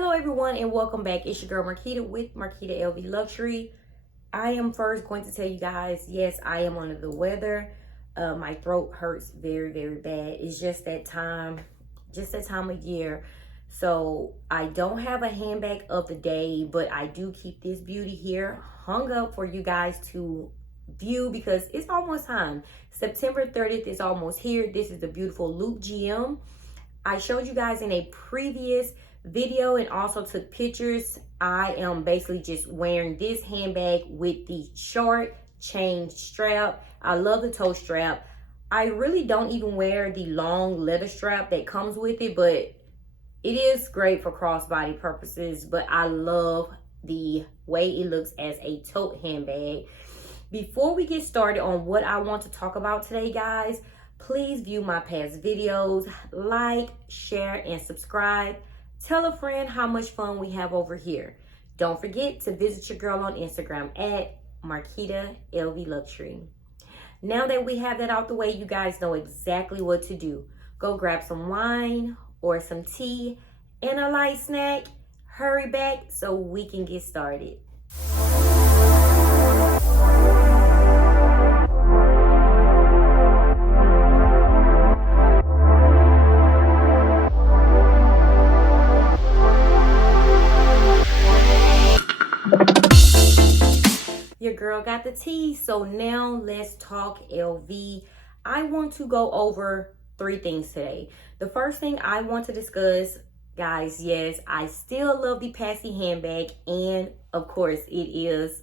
Hello everyone and welcome back. It's your girl Marquita with Marquita LV Luxury. I am first going to tell you guys, yes, I am under the weather. My throat hurts very, very bad. It's just that time of year. So I don't have a handbag of the day, but I do keep this beauty here hung up for you guys to view because it's almost time. September 30th is almost here. This is the beautiful Loop GM. I showed you guys in a previous video and also took pictures. I am basically just wearing this handbag with the short chain strap. I love the toe strap. I really don't even wear the long leather strap that comes with it, but it is great for crossbody purposes. But I love the way it looks as a tote handbag. Before we get started on what I want to talk about today, guys, please view my past videos, like, share, and subscribe. Tell a friend how much fun we have over here. Don't forget to visit your girl on Instagram at Marquita LV Luxury. Now that we have that out the way, you guys know exactly what to do. Go grab some wine or some tea and a light snack. Hurry back so we can get started. Your girl got the tea, so now let's talk LV. I want to go over 3 things today. The first thing I want to discuss, guys, yes, I still love the Passy handbag, and of course it is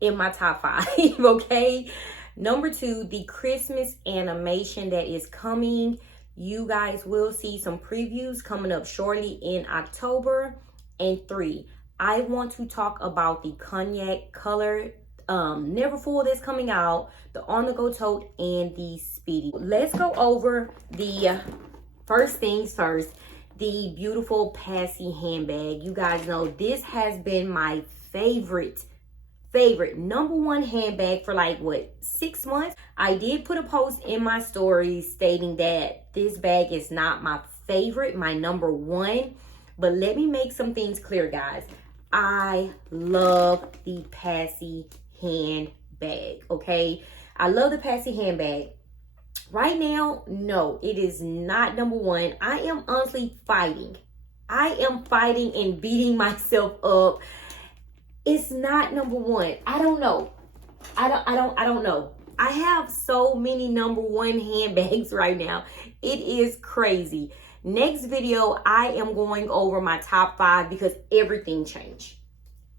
in my top 5, okay? Number 2, the Christmas animation that is coming. You guys will see some previews coming up shortly in October. And 3, I want to talk about the cognac color Neverfull that's coming out, the on the Go Tote, and the Speedy. Let's go over the first things first, the beautiful Passy handbag. You guys know this has been my favorite number 1 handbag for like what, 6 months. I did put a post in my story stating that this bag is not my favorite, my number 1, but let me make some things clear, guys. I love the Passy handbag, okay? I love the Passy handbag. Right now, no, it is not number 1. I am honestly fighting. I am fighting and beating myself up. It's not number 1. I don't know. I don't know. I have so many number 1 handbags right now. It is crazy. Next video, I am going over my top 5 because everything changed.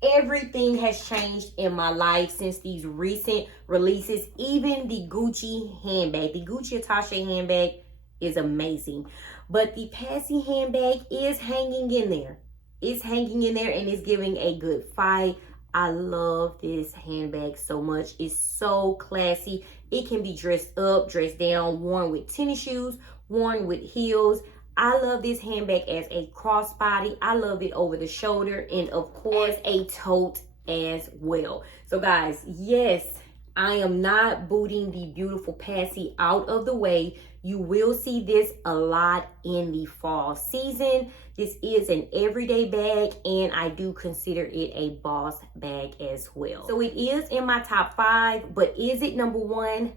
Everything has changed in my life since these recent releases. Even the Gucci handbag, the Gucci attaché handbag is amazing. But the Passy handbag is hanging in there. It's hanging in there and it's giving a good fight. I love this handbag so much. It's so classy. It can be dressed up, dressed down, worn with tennis shoes, worn with heels. I love this handbag as a crossbody. I love it over the shoulder, and of course a tote as well. So guys, yes, I am not booting the beautiful Passy out of the way. You will see this a lot in the fall season. This is an everyday bag, and I do consider it a boss bag as well. So it is in my top 5, but is it number 1?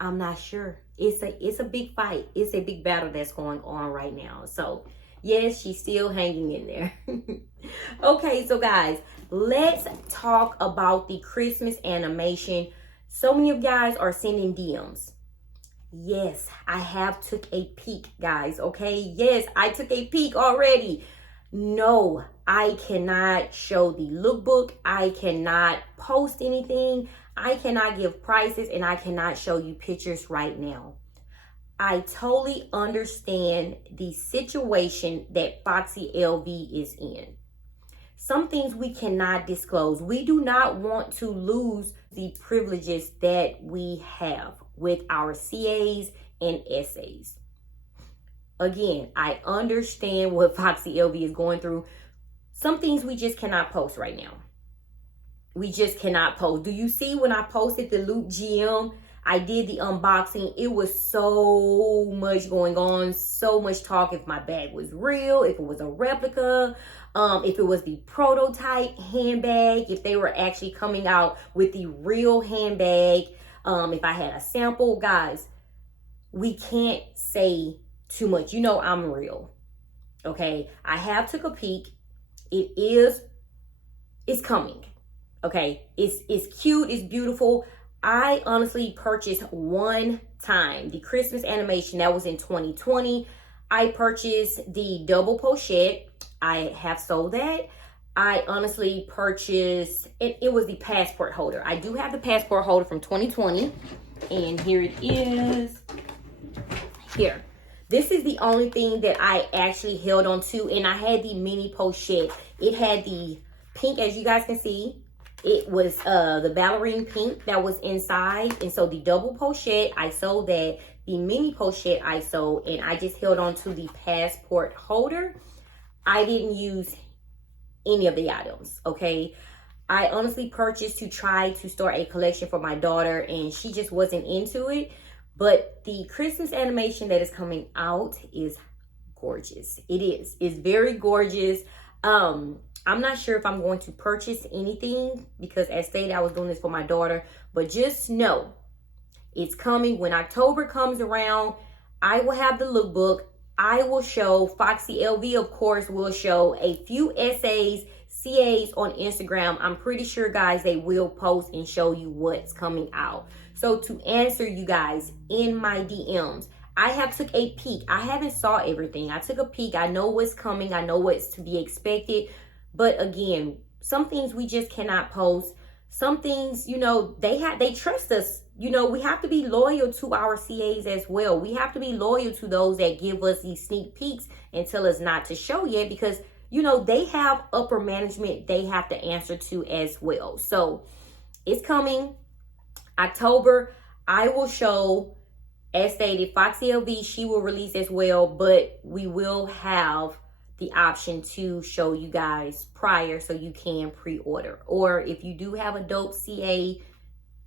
I'm not sure. It's a big fight. It's a big battle that's going on right now. So yes, she's still hanging in there. Okay, so guys, let's talk about the Christmas animation. So many of you guys are sending DMs. Yes, I have took a peek, guys, okay? Yes, I took a peek already. No, I cannot show the lookbook. I cannot post anything. I cannot give prices, and I cannot show you pictures right now. I totally understand the situation that Foxy LV is in. Some things we cannot disclose. We do not want to lose the privileges that we have with our CAs and SAs. Again, I understand what Foxy LV is going through. Some things we just cannot post right now. We just cannot post. Do you see when I posted the Loop GM? I did the unboxing. It was so much going on, so much talk if my bag was real, if it was a replica, if it was the prototype handbag, if they were actually coming out with the real handbag, if I had a sample. Guys, we can't say too much. You know I'm real, okay? I have took a peek. It's coming, okay? It's cute, it's beautiful. I honestly purchased one time the Christmas animation. That was in 2020. I purchased the double pochette. I have sold that. I honestly purchased, it was the passport holder. I do have the passport holder from 2020. And here it is. Here. This is the only thing that I actually held on to. And I had the mini pochette. It had the pink, as you guys can see. It was the ballerine pink that was inside. And so the double pochette, I sold that. The mini pochette I sold. And I just held on to the passport holder. I didn't use any of the items, okay? I honestly purchased to try to start a collection for my daughter, and she just wasn't into it. But the Christmas animation that is coming out is gorgeous. It is. It's very gorgeous. I'm not sure if I'm going to purchase anything because, as stated, I was doing this for my daughter. But just know it's coming. When October comes around, I will have the lookbook. I will show, Foxy LV, of course, will show a few essays, CAs on Instagram. I'm pretty sure, guys, they will post and show you what's coming out. So to answer you guys in my DMs, I have took a peek. I haven't saw everything. I took a peek. I know what's coming. I know what's to be expected. But again, some things we just cannot post. Some things, you know, they trust us. You know, we have to be loyal to our CAs as well. We have to be loyal to those that give us these sneak peeks and tell us not to show yet because, you know, they have upper management they have to answer to as well. So it's coming. October, I will show, as stated, Foxy LV, she will release as well, but we will have the option to show you guys prior so you can pre-order. Or if you do have a dope CA,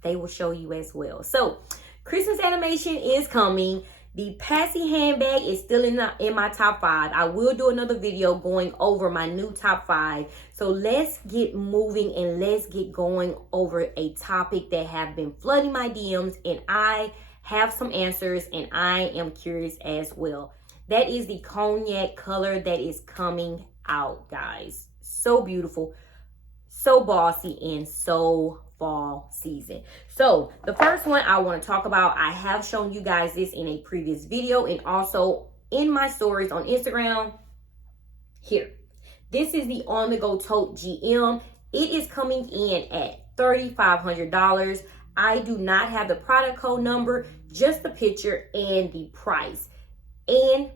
they will show you as well. So Christmas animation is coming. The Passy handbag is still in my top 5. I will do another video going over my new top 5. So let's get moving and let's get going over a topic that have been flooding my DMs, and I have some answers and I am curious as well. That is the cognac color that is coming out, guys. So beautiful, so bossy, and so fall season. So the first one I want to talk about, I have shown you guys this in a previous video and also in my stories on Instagram. Here, this is the On The Go Tote GM. It is coming in at $3,500. I do not have the product code number, just the picture and the price and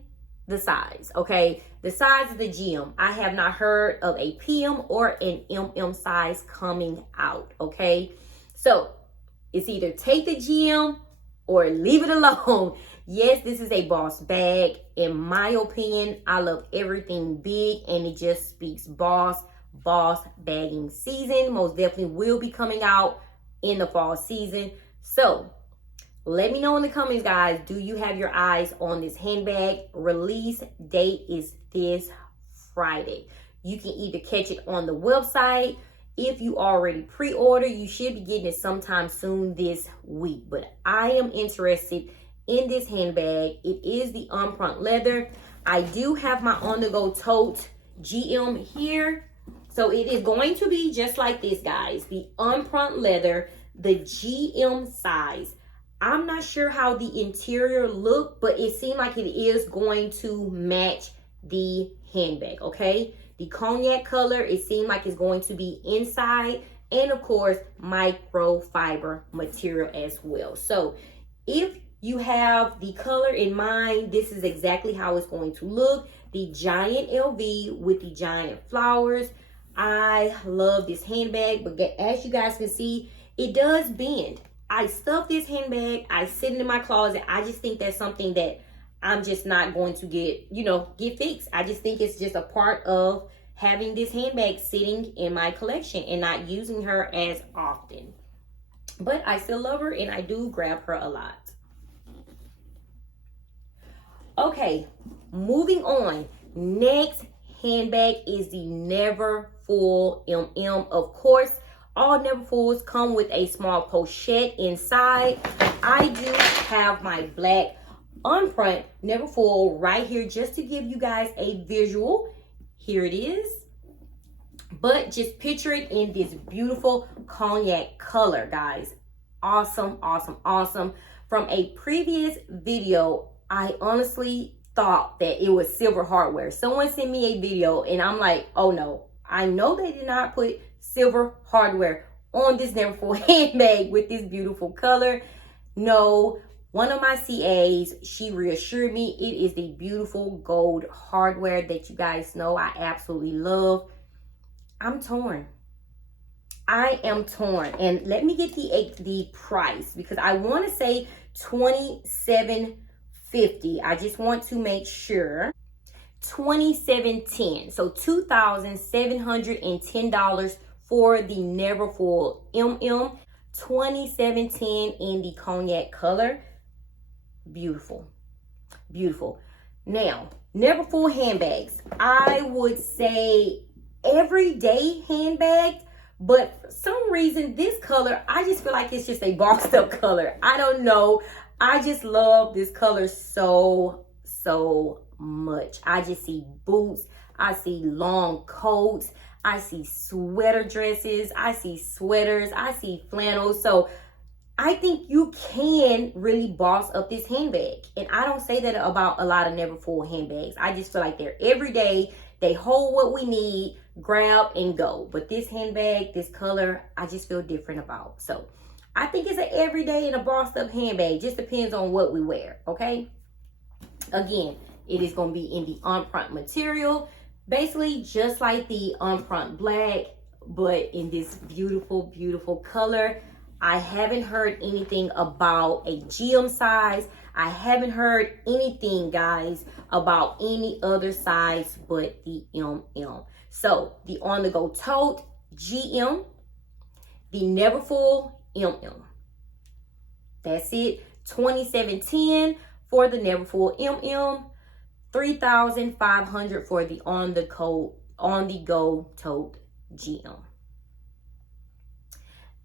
the size. Okay, the size of the GM. I have not heard of a PM or an MM size coming out. Okay, so it's either take the GM or leave it alone. Yes, this is a boss bag. In my opinion, I love everything big, and it just speaks boss bagging season. Most definitely will be coming out in the fall season. So let me know in the comments, guys, do you have your eyes on this handbag? Release date is this Friday. You can either catch it on the website. If you already pre-order, you should be getting it sometime soon this week. But I am interested in this handbag. It is the unprint leather. I do have my On The Go Tote GM here. So it is going to be just like this, guys. The unprint leather, the GM size. I'm not sure how the interior look, but it seemed like it is going to match the handbag, okay? The cognac color, it seemed like it's going to be inside, and of course, microfiber material as well. So if you have the color in mind, this is exactly how it's going to look. The giant LV with the giant flowers. I love this handbag, but as you guys can see, it does bend. I stuff this handbag, I sit it in my closet. I just think that's something that I'm just not going to get fixed. I just think it's just a part of having this handbag sitting in my collection and not using her as often. But I still love her and I do grab her a lot. Okay, moving on. Next handbag is the Neverfull MM. Of course, all Neverfulls come with a small pochette inside. I do have my black on front Neverfull right here just to give you guys a visual. Here it is. But just picture it in this beautiful cognac color, guys. Awesome, awesome, awesome. From a previous video, I honestly thought that it was silver hardware. Someone sent me a video and I'm like, oh no, I know they did not put silver hardware on this Neverfull handbag with this beautiful color. No, one of my CAs, she reassured me it is the beautiful gold hardware that you guys know I absolutely love. I'm torn. I am torn. And let me get the price because I want to say $27.50. I just want to make sure. $27.10. So $2,710 for the Neverfull MM. $27.10 in the cognac color. Beautiful. Beautiful. Now, Neverfull handbags. I would say everyday handbag, but for some reason this color, I just feel like it's just a boxed up color. I don't know. I just love this color so much. I just see boots, I see long coats, I see sweater dresses, I see sweaters, I see flannels. So I think you can really boss up this handbag. And I don't say that about a lot of Neverfull handbags. I just feel like they're everyday. They hold what we need, grab and go. But this handbag, this color, I just feel different about. So I think it's an everyday and a bossed up handbag. Just depends on what we wear, okay? Again, it is going to be in the on-front material. Basically, just like the on-front black, but in this beautiful, beautiful color. I haven't heard anything about a GM size. I haven't heard anything, guys, about any other size but the MM. So, the On The Go Tote GM, the Neverfull MM. That's it. $27.10 for the Neverfull MM. $3,500 for the On The Go Tote GM.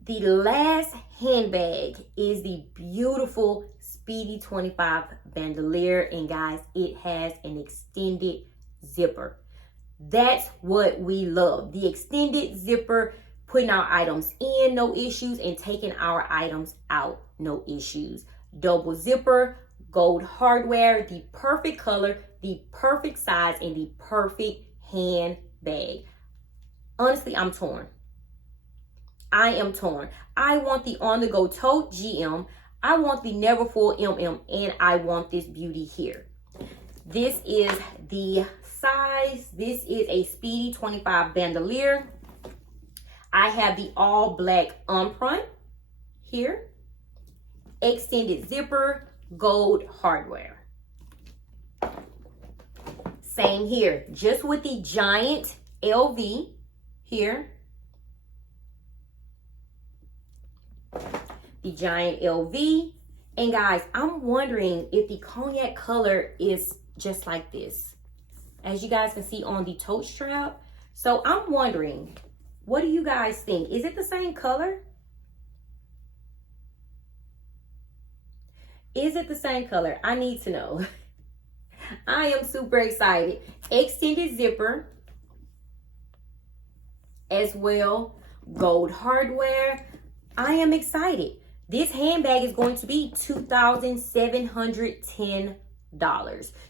The last handbag is the beautiful Speedy 25 bandolier. And guys, it has an extended zipper. That's what we love. The extended zipper, putting our items in, no issues, and taking our items out, no issues. Double zipper, gold hardware, the perfect color, the perfect size, and the perfect handbag. Honestly, I'm torn. I am torn. I want the On The Go Tote GM. I want the Neverfull MM, and I want this beauty here. This is the size. This is a Speedy 25 bandolier. I have the all black on front here. Extended zipper, gold hardware. Same here, just with the giant LV here. The giant LV. And guys, I'm wondering if the cognac color is just like this, as you guys can see on the tote strap. So I'm wondering, what do you guys think? Is it the same color? Is it the same color? I need to know. I am super excited. Extended zipper as well. Gold hardware. I am excited. This handbag is going to be $2,710.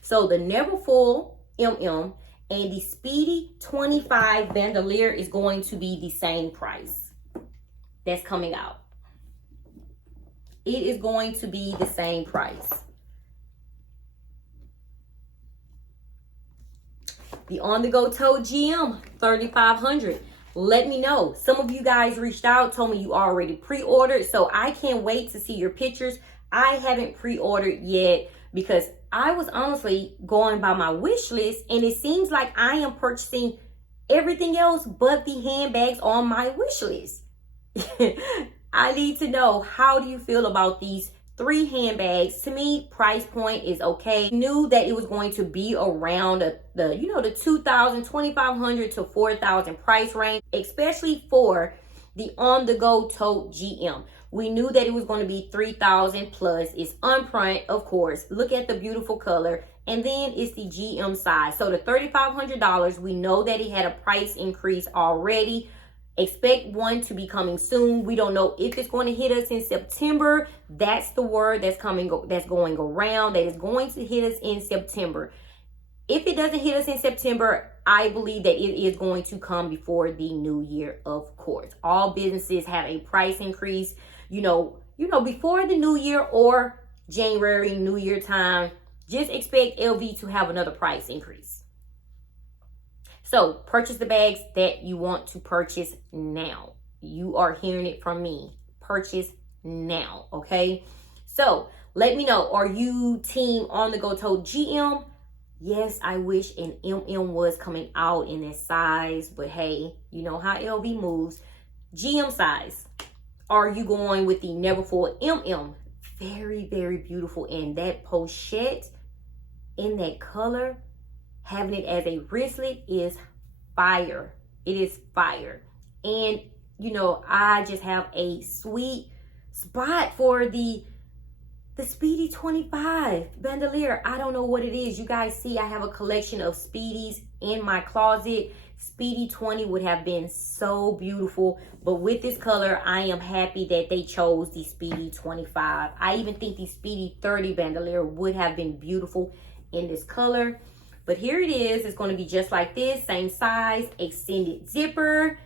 So the Neverfull MM and the Speedy 25 bandolier is going to be the same price. That's coming out. It is going to be the same price. The On The Go Tote GM, $3,500. Let me know. Some of you guys reached out, told me you already pre-ordered. So I can't wait to see your pictures. I haven't pre-ordered yet because I was honestly going by my wish list. And it seems like I am purchasing everything else but the handbags on my wish list. I need to know, how do you feel about these 3 handbags? To me, price point is okay. Knew that it was going to be around the you know, the 2,000, 2,500 to 4,000 price range, especially for the On The Go Tote GM. We knew that it was going to be 3,000 plus. It's on print, of course. Look at the beautiful color. And then it's the GM size. So the $3,500, we know that it had a price increase already. Expect one to be coming soon. We don't know if it's going to hit us in September. That's the word that's going around, that is going to hit us in September. If it doesn't hit us in September, I believe that it is going to come before the new year, of course. All businesses have a price increase, you know, before the new year or January, New Year time. Just expect LV to have another price increase. So purchase the bags that you want to purchase now. You are hearing it from me. Purchase now, okay? So let me know, are you team On The Go Tote GM? Yes, I wish an MM was coming out in this size, but hey, you know how LV moves. GM size. Are you going with the Neverfull MM? Very, very beautiful. And that pochette in that color, having it as a wristlet is fire. It is fire. And, you know, I just have a sweet spot for the Speedy 25 Vandalia. I don't know what it is. You guys see, I have a collection of Speedies in my closet. Speedy 20 would have been so beautiful, but with this color, I am happy that they chose the Speedy 25. I even think the Speedy 30 Vandalia would have been beautiful in this color. But here it is. It's going to be just like this, same size, extended zipper,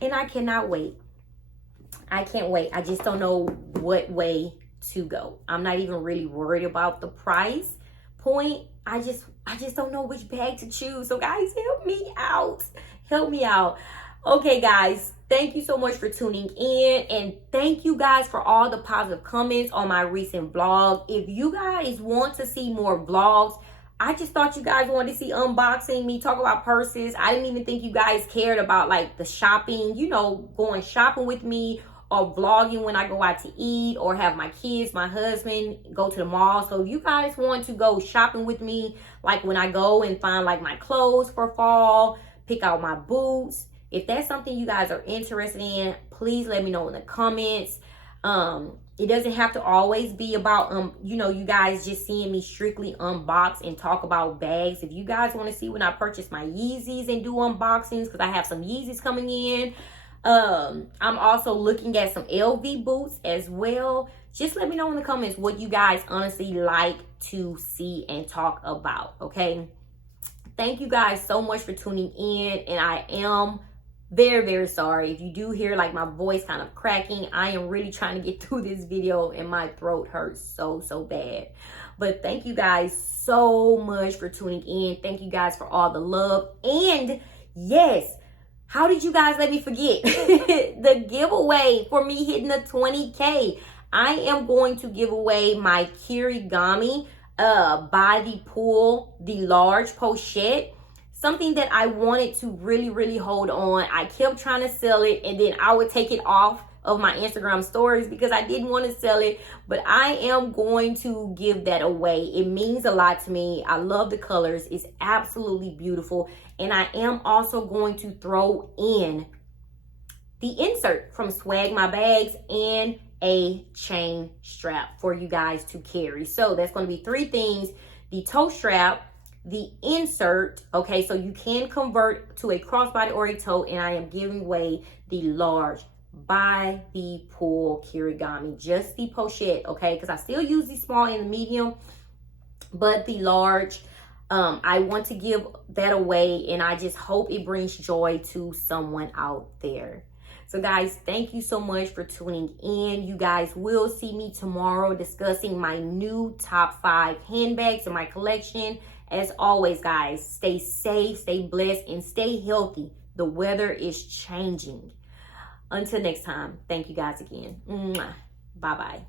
and I cannot wait. I can't wait. I just don't know what way to go. I'm not even really worried about the price point. I just don't know which bag to choose. So guys, help me out. Help me out. Okay, guys, thank you so much for tuning in, and thank you guys for all the positive comments on my recent vlog. If you guys want to see more vlogs, I just thought you guys wanted to see unboxing, me talk about purses. I didn't even think you guys cared about like the shopping, you know, going shopping with me, or vlogging when I go out to eat, or have my kids, my husband go to the mall. So if you guys want to go shopping with me, like when I go and find like my clothes for fall, pick out my boots, if that's something you guys are interested in, please let me know in the comments. It doesn't have to always be about, you know, you guys just seeing me strictly unbox and talk about bags. If you guys want to see when I purchase my Yeezys and do unboxings, because I have some Yeezys coming in. I'm also looking at some LV boots as well. Just let me know in the comments what you guys honestly like to see and talk about, okay? Thank you guys so much for tuning in, and I am very, very sorry if you do hear like my voice kind of cracking. I am really trying to get through this video and my throat hurts so bad. But thank you guys so much for tuning in. Thank you guys for all the love. And yes, how did you guys let me forget the giveaway for me hitting the 20K? I am going to give away my Kirigami by the pool, the large pochette. Something that I wanted to really hold on. I kept trying to sell it, and then I would take it off of my Instagram stories because I didn't want to sell it. But I am going to give that away. It means a lot to me. I love the colors. It's absolutely beautiful. And I am also going to throw in the insert from Swag My Bags and a chain strap for you guys to carry. So that's going to be 3 things: the toe strap, the insert, okay, so you can convert to a crossbody or a tote, and I am giving away the large by the pool Kirigami, just the pochette, okay, because I still use the small and the medium, but the large, I want to give that away, and I just hope it brings joy to someone out there. So guys, thank you so much for tuning in. You guys will see me tomorrow discussing my new top 5 handbags in my collection. As always, guys, stay safe, stay blessed, and stay healthy. The weather is changing. Until next time, thank you guys again. Bye-bye.